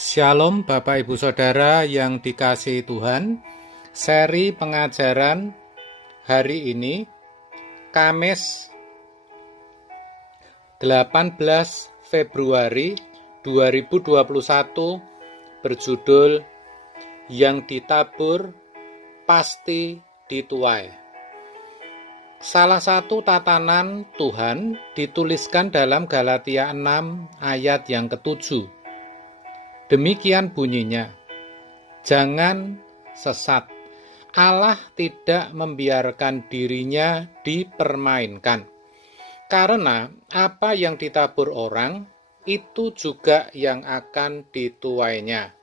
Shalom Bapak Ibu Saudara yang dikasihi Tuhan. Seri pengajaran hari ini Kamis 18 Februari 2021 berjudul Yang ditabur pasti dituai. Salah satu tatanan Tuhan dituliskan dalam Galatia 6 ayat yang ke-7. Demikian bunyinya, jangan sesat. Allah tidak membiarkan dirinya dipermainkan. Karena apa yang ditabur orang, itu juga yang akan dituainya.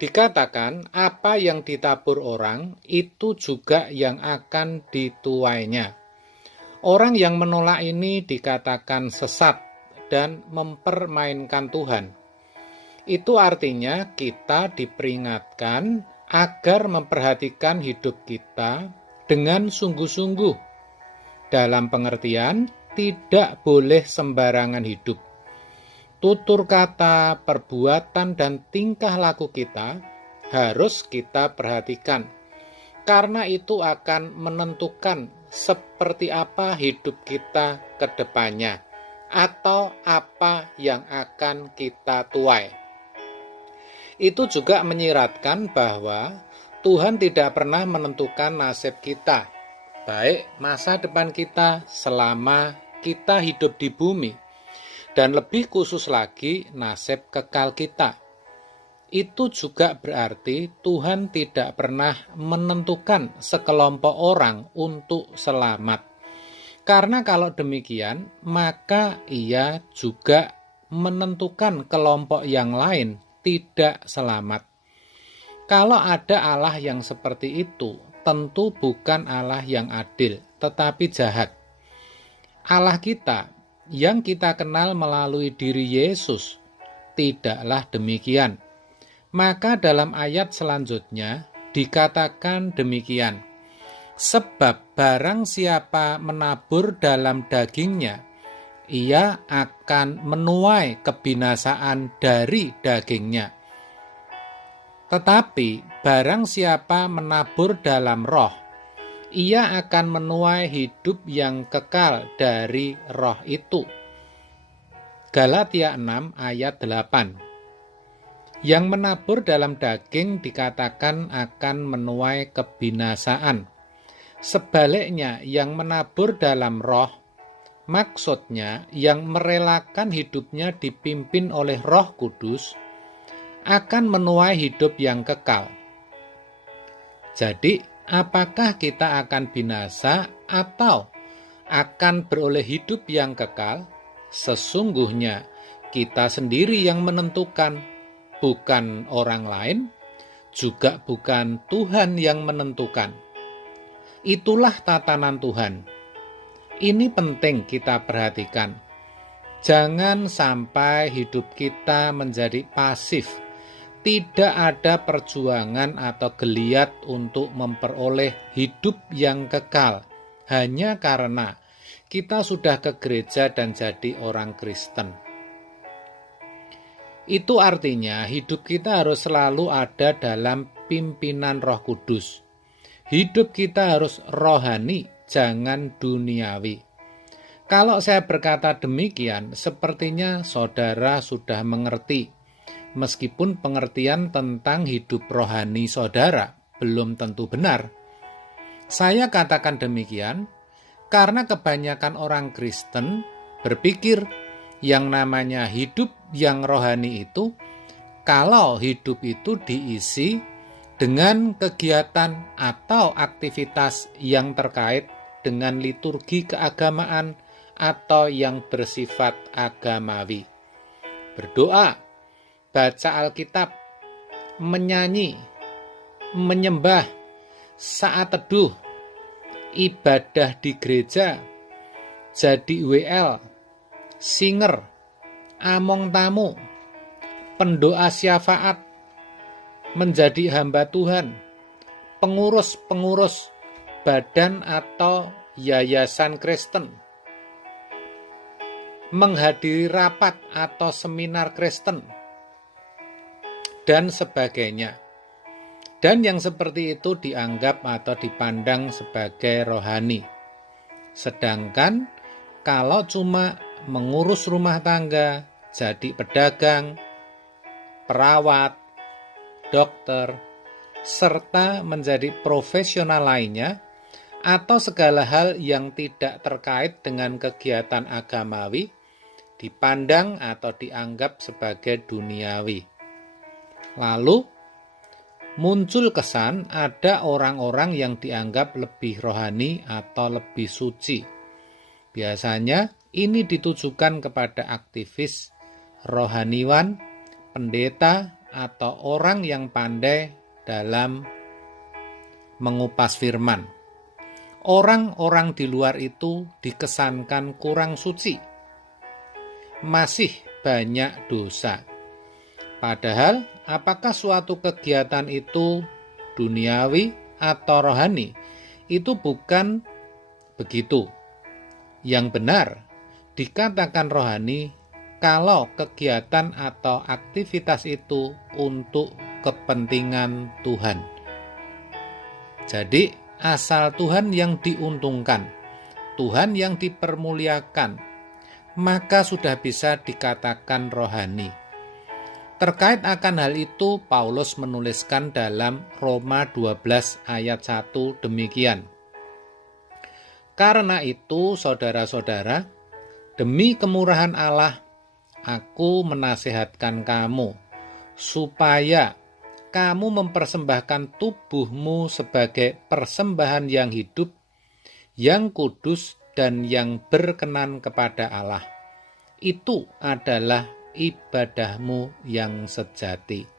Dikatakan, apa yang ditabur orang, itu juga yang akan dituainya. Orang yang menolak ini dikatakan sesat dan mempermainkan Tuhan. Itu artinya kita diperingatkan agar memperhatikan hidup kita dengan sungguh-sungguh. Dalam pengertian, tidak boleh sembarangan hidup. Tutur kata, perbuatan, dan tingkah laku kita harus kita perhatikan. Karena itu akan menentukan seperti apa hidup kita ke depannya, atau apa yang akan kita tuai. Itu juga menyiratkan bahwa Tuhan tidak pernah menentukan nasib kita, baik masa depan kita selama kita hidup di bumi, dan lebih khusus lagi nasib kekal kita. Itu juga berarti Tuhan tidak pernah menentukan sekelompok orang untuk selamat. Karena kalau demikian, maka Ia juga menentukan kelompok yang lain tidak selamat. Kalau ada Allah yang seperti itu, tentu bukan Allah yang adil, tetapi jahat. Allah kita yang kita kenal melalui diri Yesus tidaklah demikian. Maka dalam ayat selanjutnya dikatakan demikian, sebab barang siapa menabur dalam dagingnya, ia akan menuai kebinasaan dari dagingnya. Tetapi barang siapa menabur dalam roh, ia akan menuai hidup yang kekal dari roh itu. Galatia 6 ayat 8. Yang menabur dalam daging dikatakan akan menuai kebinasaan. Sebaliknya, yang menabur dalam roh, maksudnya yang merelakan hidupnya dipimpin oleh Roh Kudus, akan menuai hidup yang kekal. Jadi, apakah kita akan binasa atau akan beroleh hidup yang kekal? Sesungguhnya kita sendiri yang menentukan, bukan orang lain, juga bukan Tuhan yang menentukan. Itulah tatanan Tuhan. Ini penting kita perhatikan. Jangan sampai hidup kita menjadi pasif. Tidak ada perjuangan atau geliat untuk memperoleh hidup yang kekal hanya karena kita sudah ke gereja dan jadi orang Kristen. Itu artinya hidup kita harus selalu ada dalam pimpinan Roh Kudus. Hidup kita harus rohani, jangan duniawi. Kalau saya berkata demikian, sepertinya saudara sudah mengerti. Meskipun pengertian tentang hidup rohani saudara belum tentu benar. Saya katakan demikian karena kebanyakan orang Kristen berpikir yang namanya hidup yang rohani itu, kalau hidup itu diisi dengan kegiatan atau aktivitas yang terkait dengan liturgi keagamaan atau yang bersifat agamawi. Berdoa, baca Alkitab, menyanyi, menyembah, saat teduh, ibadah di gereja, jadi WL, singer, among tamu, pendoa syafaat, menjadi hamba Tuhan, pengurus-pengurus badan atau yayasan Kristen, menghadiri rapat atau seminar Kristen, dan sebagainya. Dan yang seperti itu dianggap atau dipandang sebagai rohani. Sedangkan kalau cuma mengurus rumah tangga, jadi pedagang, perawat, dokter, serta menjadi profesional lainnya, atau segala hal yang tidak terkait dengan kegiatan agamawi, dipandang atau dianggap sebagai duniawi. Lalu, muncul kesan ada orang-orang yang dianggap lebih rohani atau lebih suci. Biasanya ini ditujukan kepada aktivis, rohaniwan, pendeta, atau orang yang pandai dalam mengupas firman. Orang-orang di luar itu dikesankan kurang suci, masih banyak dosa. Padahal, apakah suatu kegiatan itu duniawi atau rohani? Itu bukan begitu. Yang benar, dikatakan rohani kalau kegiatan atau aktivitas itu untuk kepentingan Tuhan. Jadi, asal Tuhan yang diuntungkan, Tuhan yang dipermuliakan, maka sudah bisa dikatakan rohani. Terkait akan hal itu, Paulus menuliskan dalam Roma 12 ayat 1 demikian. Karena itu, saudara-saudara, demi kemurahan Allah, aku menasihatkan kamu, supaya kamu mempersembahkan tubuhmu sebagai persembahan yang hidup, yang kudus, dan yang berkenan kepada Allah. Itu adalah ibadahmu yang sejati.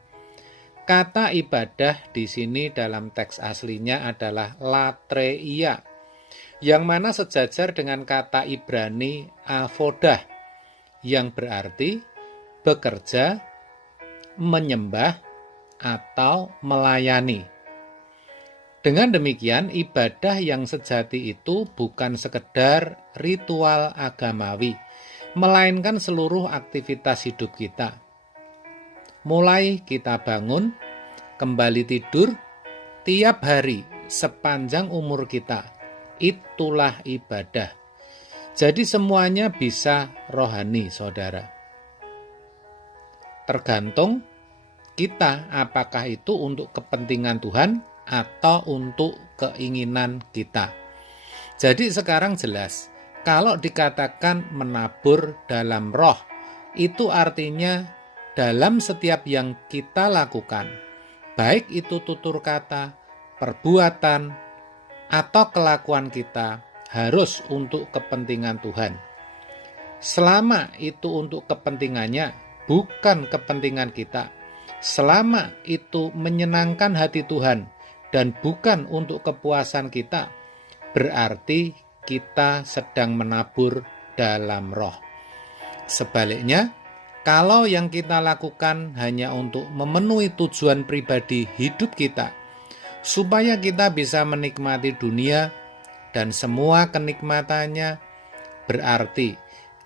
Kata ibadah di sini dalam teks aslinya adalah latreia, yang mana sejajar dengan kata Ibrani avodah, yang berarti bekerja, menyembah, atau melayani. Dengan demikian, ibadah yang sejati itu bukan sekedar ritual agamawi, melainkan seluruh aktivitas hidup kita. Mulai kita bangun, kembali tidur, tiap hari sepanjang umur kita, itulah ibadah. Jadi semuanya bisa rohani, saudara. Tergantung kita apakah itu untuk kepentingan Tuhan atau untuk keinginan kita. Jadi sekarang jelas, kalau dikatakan menabur dalam roh, itu artinya dalam setiap yang kita lakukan, baik itu tutur kata, perbuatan, atau kelakuan kita, harus untuk kepentingan Tuhan. Selama itu untuk kepentingannya, bukan kepentingan kita. Selama itu menyenangkan hati Tuhan dan bukan untuk kepuasan kita, berarti kita sedang menabur dalam roh. Sebaliknya, kalau yang kita lakukan hanya untuk memenuhi tujuan pribadi hidup kita, supaya kita bisa menikmati dunia dan semua kenikmatannya, berarti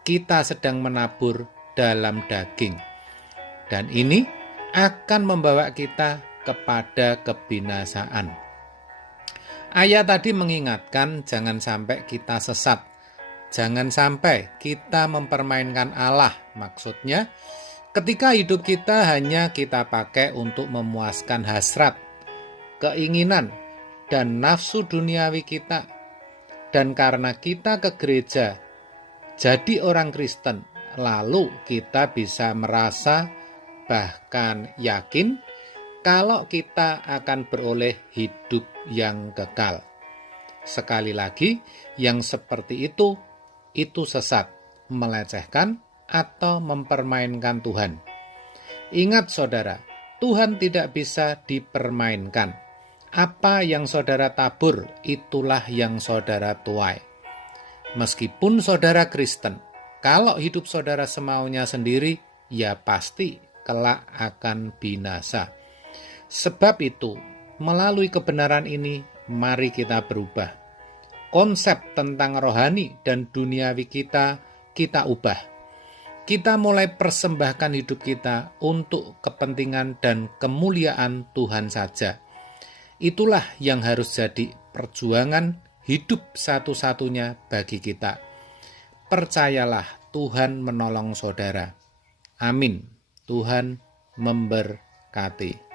kita sedang menabur dalam daging. Dan ini akan membawa kita kepada kebinasaan. Ayat tadi mengingatkan jangan sampai kita sesat. Jangan sampai kita mempermainkan Allah. Maksudnya, ketika hidup kita hanya kita pakai untuk memuaskan hasrat, keinginan, dan nafsu duniawi kita. Dan karena kita ke gereja, jadi orang Kristen, lalu kita bisa merasa bahkan yakin kalau kita akan beroleh hidup yang kekal. Sekali lagi, yang seperti itu sesat, melecehkan, atau mempermainkan Tuhan. Ingat saudara, Tuhan tidak bisa dipermainkan. Apa yang saudara tabur, itulah yang saudara tuai. Meskipun saudara Kristen, kalau hidup saudara semaunya sendiri, ya pasti kelak akan binasa. Sebab itu, melalui kebenaran ini, mari kita berubah. Konsep tentang rohani dan duniawi kita ubah. kita mulai persembahkan hidup kita untuk kepentingan dan kemuliaan Tuhan saja. Itulah yang harus jadi perjuangan hidup satu-satunya bagi kita. Percayalah, Tuhan menolong saudara. Amin. Tuhan memberkati.